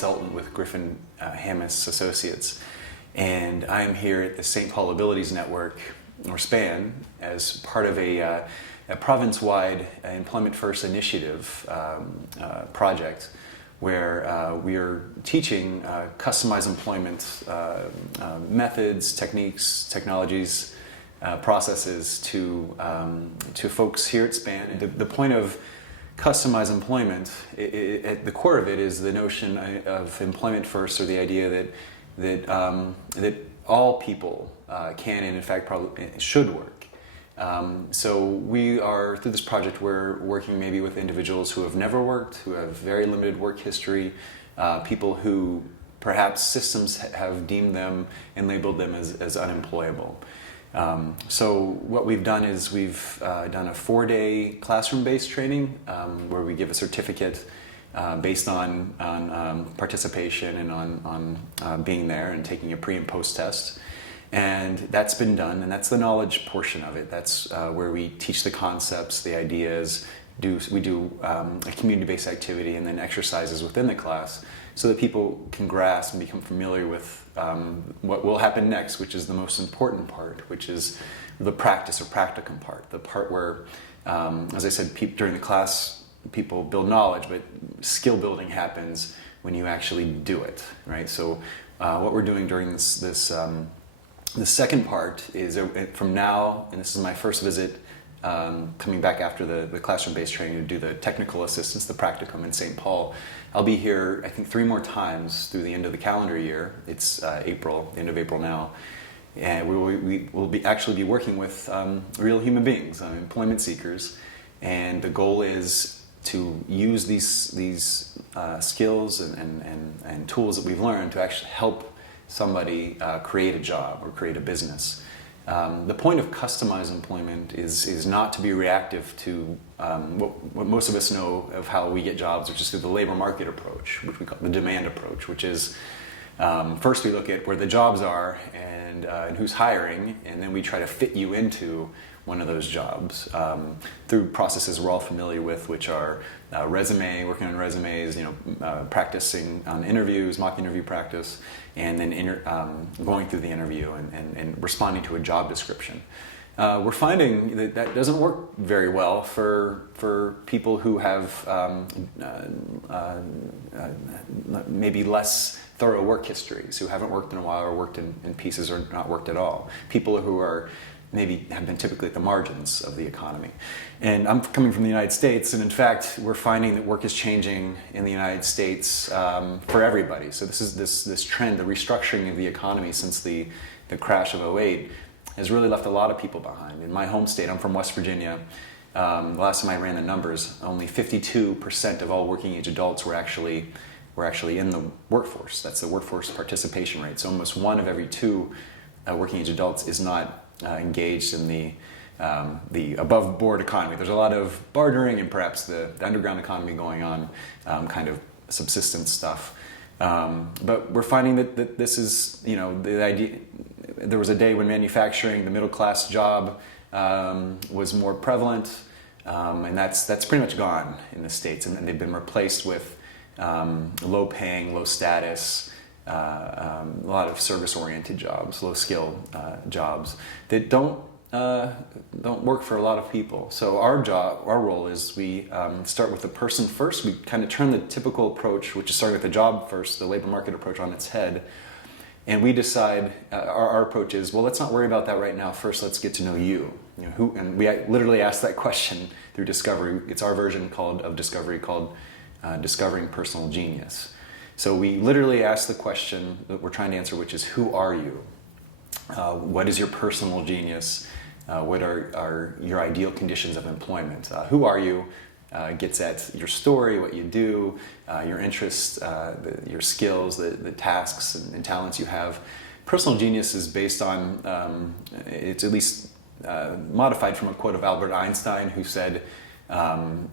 consultant with Griffin-Hammis Associates, and I am here at the St. Paul Abilities Network, or SPAN, as part of a province-wide Employment First initiative project where we are teaching customized employment methods, techniques, technologies, processes to folks here at SPAN. The point of customized employment, at the core of it, is the notion of employment first, or the idea that all people can, and in fact probably should work. So we are, through this project, we're working maybe with individuals who have never worked, who have very limited work history, people who perhaps systems have deemed them and labeled them as unemployable. So what we've done is we've done a 4-day classroom-based training where we give a certificate based on participation and on being there and taking a pre and post test. And that's been done, and that's the knowledge portion of it. That's where we teach the concepts, the ideas. We do a community-based activity and then exercises within the class so that people can grasp and become familiar with what will happen next, which is the most important part, which is the practice or practicum part, the part where, as I said, during the class, people build knowledge, but skill building happens when you actually do it, right? So what we're doing during the second part is from now, and this is my first visit coming back after the classroom-based training to do the technical assistance, the practicum in St. Paul. I'll be here, I think, 3 more times through the end of the calendar year. It's April, the end of April now. And we will actually be working with real human beings, employment seekers. And the goal is to use these skills and tools that we've learned to actually help somebody create a job or create a business. The point of customized employment is not to be reactive to what most of us know of how we get jobs, which is through the labor market approach, which we call the demand approach, which is first we look at where the jobs are and who's hiring, and then we try to fit you into one of those jobs through processes we're all familiar with, which are working on resumes, practicing on interviews, mock interview practice, and then going through the interview and responding to a job description. We're finding that doesn't work very well for people who have maybe less thorough work histories, who haven't worked in a while or worked in pieces or not worked at all. People who are maybe have been typically at the margins of the economy. And I'm coming from the United States, and in fact, we're finding that work is changing in the United States for everybody. So this is this trend, the restructuring of the economy since the crash of '08 has really left a lot of people behind. In my home state, I'm from West Virginia. The last time I ran the numbers, only 52% of all working age adults were actually in the workforce. That's the workforce participation rate. So almost 1 of every 2 working age adults is not engaged in the above board economy. There's a lot of bartering and perhaps the underground economy going on, kind of subsistence stuff. But we're finding that this is, the idea. There was a day when manufacturing, the middle class job, was more prevalent, and that's pretty much gone in the States, and they've been replaced with low paying, low status, a lot of service-oriented jobs, low-skill jobs that don't work for a lot of people. So our role is we start with the person first. We kind of turn the typical approach, which is starting with the job first, the labor market approach, on its head, and we decide our approach is, well, let's not worry about that right now. First, let's get to know you. And we literally ask that question through discovery. It's our version of discovery called Discovering Personal Genius. So we literally ask the question that we're trying to answer, which is, who are you? What is your personal genius? What are your ideal conditions of employment? Who are you? Gets at your story, what you do, your interests, your skills, the tasks and talents you have. Personal genius is based on, it's at least modified from a quote of Albert Einstein, who said,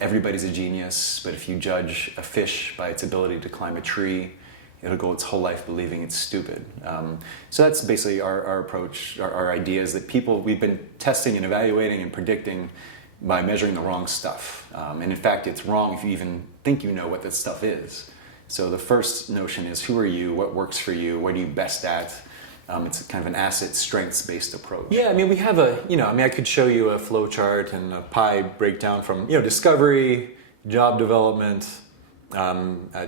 everybody's a genius, but if you judge a fish by its ability to climb a tree, it'll go its whole life believing it's stupid. So that's basically our approach, our ideas that we've been testing and evaluating and predicting by measuring the wrong stuff. And in fact, it's wrong if you even think you know what this stuff is. So the first notion is, who are you? What works for you? What are you best at? It's kind of an asset strengths-based approach. Yeah, I mean, we have I could show you a flow chart and a pie breakdown from, discovery, job development,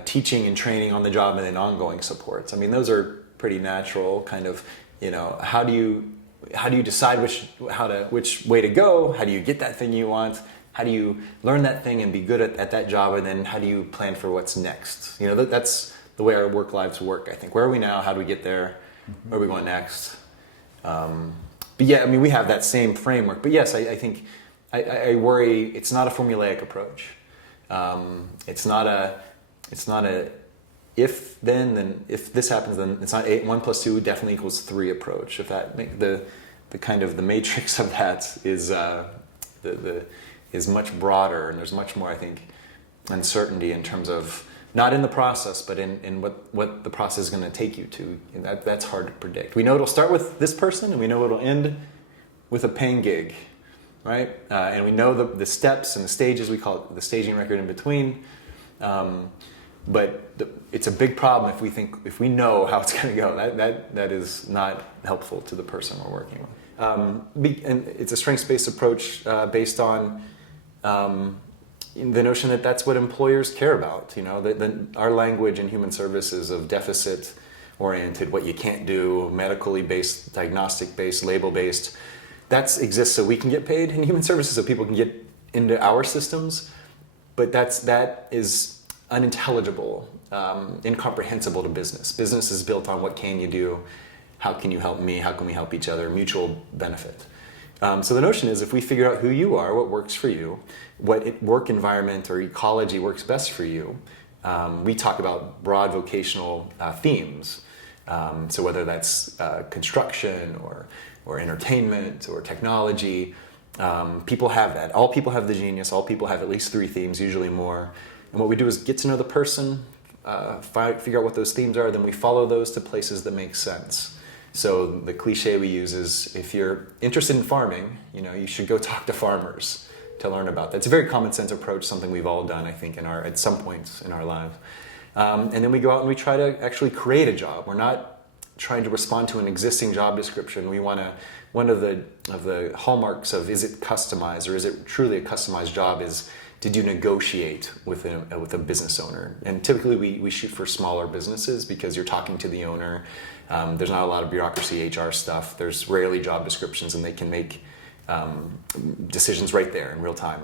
teaching and training on the job, and then ongoing supports. I mean, those are pretty natural kind of, how do you decide which way to go? How do you get that thing you want? How do you learn that thing and be good at that job? And then how do you plan for what's next? That's the way our work lives work, I think. Where are we now? How do we get there? Where are we going next? But yeah, I mean, we have that same framework. But yes, I think I worry it's not a formulaic approach. It's not a if this happens, then it's not 1 + 2 definitely equals 3 approach. If that the kind of the matrix of that is much broader, and there's much more, I think, uncertainty in terms of not in the process, but in what the process is going to take you to. That's hard to predict. We know it'll start with this person, and we know it'll end with a paying gig, right? And we know the steps and the stages. We call it the staging record in between. But it's a big problem if we know how it's going to go. That is not helpful to the person we're working with. And it's a strengths-based approach based on the notion that that's what employers care about. Our language in human services of deficit-oriented, what you can't do, medically based, diagnostic based, label based, that exists so we can get paid in human services, so people can get into our systems. But that is unintelligible, incomprehensible to business. Business is built on what can you do, how can you help me, how can we help each other, mutual benefit. So the notion is, if we figure out who you are, what works for you, what work environment or ecology works best for you, we talk about broad vocational themes. So whether that's construction or entertainment or technology, people have that. All people have the genius. All people have at least 3 themes, usually more. And what we do is get to know the person, figure out what those themes are, then we follow those to places that make sense. So the cliche we use is, if you're interested in farming, you should go talk to farmers to learn about that. It's a very common sense approach, something we've all done, I think, at some points in our lives. And then we go out and we try to actually create a job. We're not trying to respond to an existing job description. We want to. One of the hallmarks of, is it customized or is it truly a customized job, is, did you negotiate with a business owner? And typically we shoot for smaller businesses because you're talking to the owner. There's not a lot of bureaucracy, HR stuff. There's rarely job descriptions, and they can make decisions right there in real time.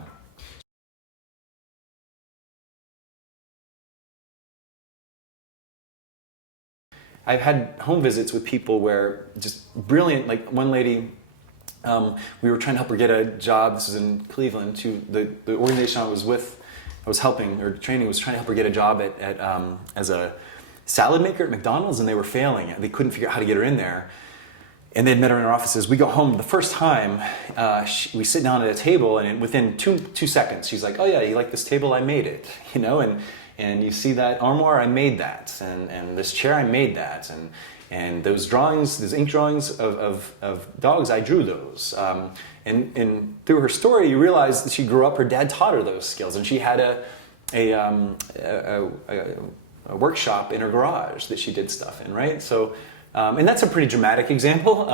I've had home visits with people where just brilliant, like one lady, we were trying to help her get a job. This is in Cleveland. The organization I was helping or training, was trying to help her get a job as a salad maker at McDonald's, and they were failing. They couldn't figure out how to get her in there. And they'd met her in our offices. We go home the first time, we sit down at a table, and within two seconds, she's like, "Oh yeah, you like this table? I made it." And you see that armoire, I made that, and this chair, I made that, and those drawings, those ink drawings of dogs, I drew those. And through her story, you realize that she grew up, her dad taught her those skills, and she had a workshop in her garage that she did stuff in, right? So, and that's a pretty dramatic example,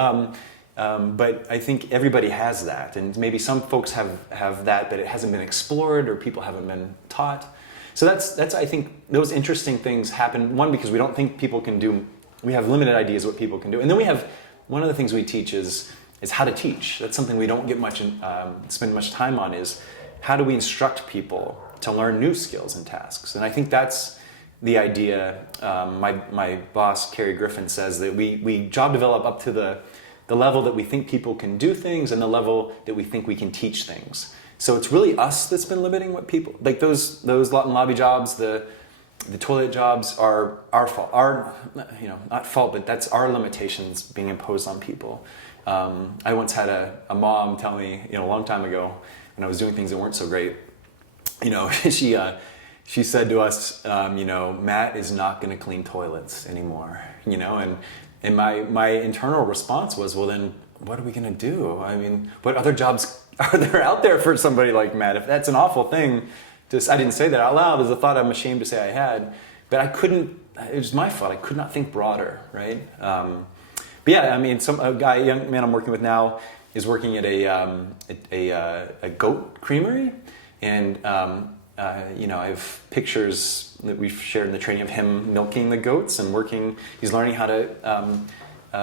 but I think everybody has that, and maybe some folks have that, but it hasn't been explored or people haven't been taught. So that's I think those interesting things happen, one, because we don't think people can do, we have limited ideas what people can do. And then we have, one of the things we teach is how to teach. That's something we don't get spend much time on, is how do we instruct people to learn new skills and tasks. And I think that's the idea. My boss, Carrie Griffin, says that we job develop up to the level that we think people can do things and the level that we think we can teach things. So it's really us that's been limiting what people, like those lobby jobs, the toilet jobs are our fault. Not fault, but that's our limitations being imposed on people. I once had a mom tell me, a long time ago, when I was doing things that weren't so great, she said to us, Matt is not going to clean toilets anymore, and my internal response was, well, then what are we going to do? I mean, what other jobs are there out there for somebody like Matt? If that's an awful thing, I didn't say that out loud as a thought I'm ashamed to say I had, but I couldn't. It was my fault. I could not think broader, right? But yeah, I mean, a young man I'm working with now is working at a goat creamery, and you know, I have pictures that we've shared in the training of him milking the goats and working. He's learning how to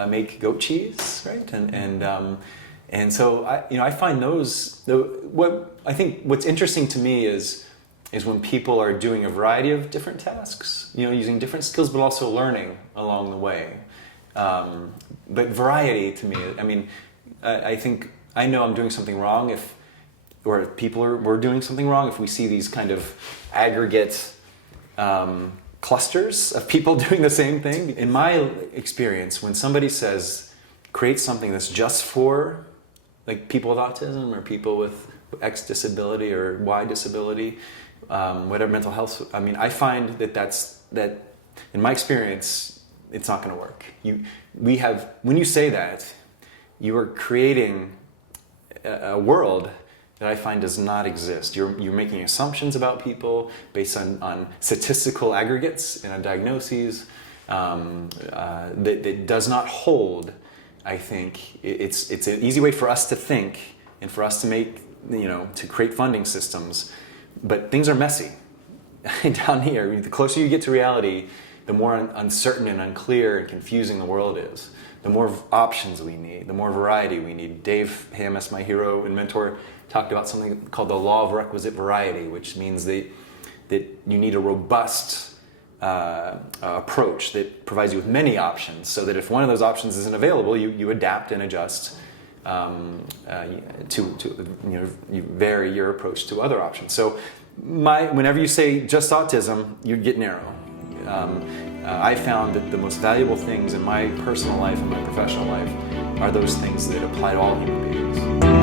make goat cheese, right? And so I find those. What I think what's interesting to me is when people are doing a variety of different tasks, you know, using different skills, but also learning along the way. But variety to me, I mean, I think I know I'm doing something wrong or we're doing something wrong if we see these kind of aggregate clusters of people doing the same thing. In my experience, when somebody says, create something that's just for like people with autism or people with X disability or Y disability, whatever mental health, I mean, I find that in my experience, it's not going to work. When you say that, you are creating a world that I find does not exist. You're making assumptions about people based on statistical aggregates and on diagnoses that does not hold. I think it's an easy way for us to think and for us to make, you know, to create funding systems, but things are messy down here. The closer you get to reality, the more uncertain and unclear and confusing the world is. The more options we need, the more variety we need. Dave Hammis, my hero and mentor, talked about something called the law of requisite variety, which means that you need a robust approach that provides you with many options, so that if one of those options isn't available, you adapt and adjust you vary your approach to other options. So whenever you say just autism, you get narrow. I found that the most valuable things in my personal life and my professional life are those things that apply to all human beings.